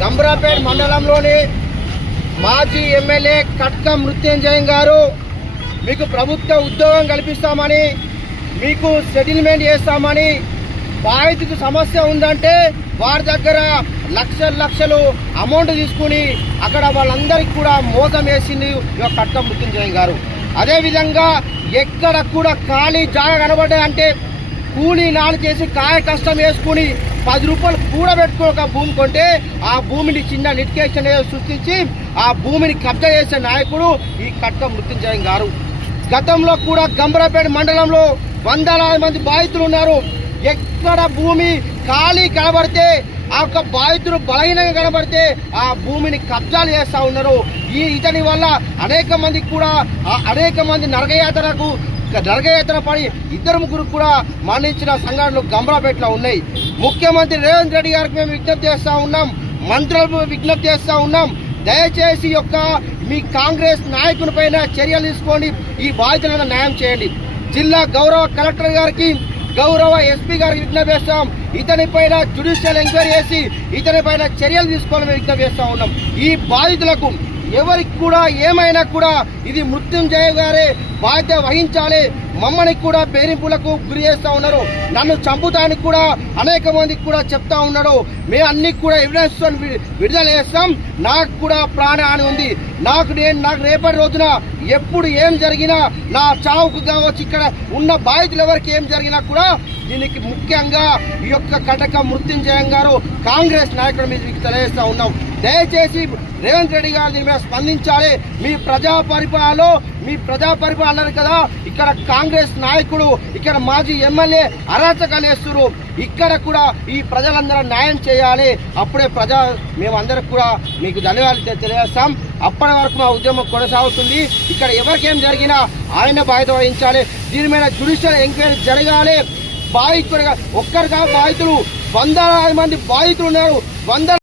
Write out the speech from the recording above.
గంభీరాపేట మండలంలోని మాజీ ఎమ్మెల్యే కట్క మృత్యుంజయం గారు మీకు ప్రభుత్వ ఉద్యోగం కల్పిస్తామని, మీకు సెటిల్మెంట్ చేస్తామని, బాధితుకు సమస్య ఉందంటే వారి దగ్గర లక్షలు అమౌంట్ తీసుకుని అక్కడ వాళ్ళందరికీ కూడా మోసం వేసింది కట్క మృత్యుంజయం గారు. అదేవిధంగా ఎక్కడ కూడా ఖాళీ జాగా కనబడ్డాయంటే కూలీ నాలు చేసి కాయ కష్టం వేసుకుని 10 రూపాయలు కూడబెట్టుకుని ఒక భూమి కొంటే ఆ భూమిని చిన్న లిటిగేషన్ సృష్టించి ఆ భూమిని కబ్జా చేసే నాయకుడు ఈ కట్క మృత్యుంజయం గారు. గతంలో కూడా గంభీరాపేట మండలంలో వందలాది మంది బాధితులు ఉన్నారు. ఎక్కడ భూమి ఖాళీ కనబడితే ఆ యొక్క బాధితులు బలహీనంగా కనబడితే ఆ భూమిని కబ్జాలు చేస్తూ ఉన్నారు. ఇతని వల్ల అనేక మంది నరకయాత్ర పడి 2-3 కూడా మరణించిన సంఘటనలు గంభీరాపేటలో ఉన్నాయి. ముఖ్యమంత్రి రేవంత్ రెడ్డి గారికి మేము విజ్ఞప్తి చేస్తూ ఉన్నాం, మంత్రులకు విజ్ఞప్తి చేస్తూ ఉన్నాం, దయచేసి మీ కాంగ్రెస్ నాయకుని పైన చర్యలు తీసుకోండి, ఈ బాధితులను న్యాయం చేయండి. జిల్లా గౌరవ కలెక్టర్ గారికి, గౌరవ ఎస్పీ గారికి విజ్ఞప్తి చేస్తాం, ఇతనిపైన జ్యుడిషియల్ ఎంక్వైరీ చేసి ఇతనిపైన చర్యలు తీసుకోవాలని విజ్ఞప్తి చేస్తూ ఉన్నాం. ఈ బాధితులకు ఎవరికి కూడా ఏమైనా కూడా ఇది మృత్యుంజయ గారే బాధ్యత వహించాలి. మమ్మల్ని కూడా బెదిరింపులకు గురి చేస్తూ ఉన్నారు, నన్ను చంపుతానికి కూడా అనేక మందికి కూడా చెప్తా ఉన్నాడు. మేము అన్ని కూడా ఎవిడెన్స్ విడుదల చేస్తాం, నాకు కూడా ప్రాణహాని ఉంది, నాకు రేపటి రోజున ఎప్పుడు ఏం జరిగినా నా చావుకు కావచ్చు, ఇక్కడ ఉన్న బాధితులు ఎవరికి ఏం జరిగినా కూడా దీనికి ముఖ్యంగా ఈ యొక్క కటక మృత్యుంజయం గారు కాంగ్రెస్ నాయకుడు మీద తెలియజేస్తూ ఉన్నాం. దయచేసి రేవంత్ రెడ్డి గారు దీని మీద స్పందించాలి. మీ ప్రజా పరిపాలన కదా, ఇక్కడ కాంగ్రెస్ నాయకుడు, ఇక్కడ మాజీ ఎమ్మెల్యే అరాచకాలు చేస్తున్నారు. ఇక్కడ కూడా ఈ ప్రజలందరూ న్యాయం చేయాలి. అప్పుడే మేమందరం కూడా మీకు ధన్యవాదాలు తెలియజేస్తాం. అప్పటి వరకు మా ఉద్యమం కొనసాగుతుంది. ఇక్కడ ఎవరికేం జరిగినా ఆయన బాధ్యత వహించాలి. దీని మీద జ్యుడిషియల్ ఎంక్వైరీ జరగాలి. బాధితులుగా ఒక్కరిగా బాధితులు 100 మంది బాధితులు ఉన్నారు.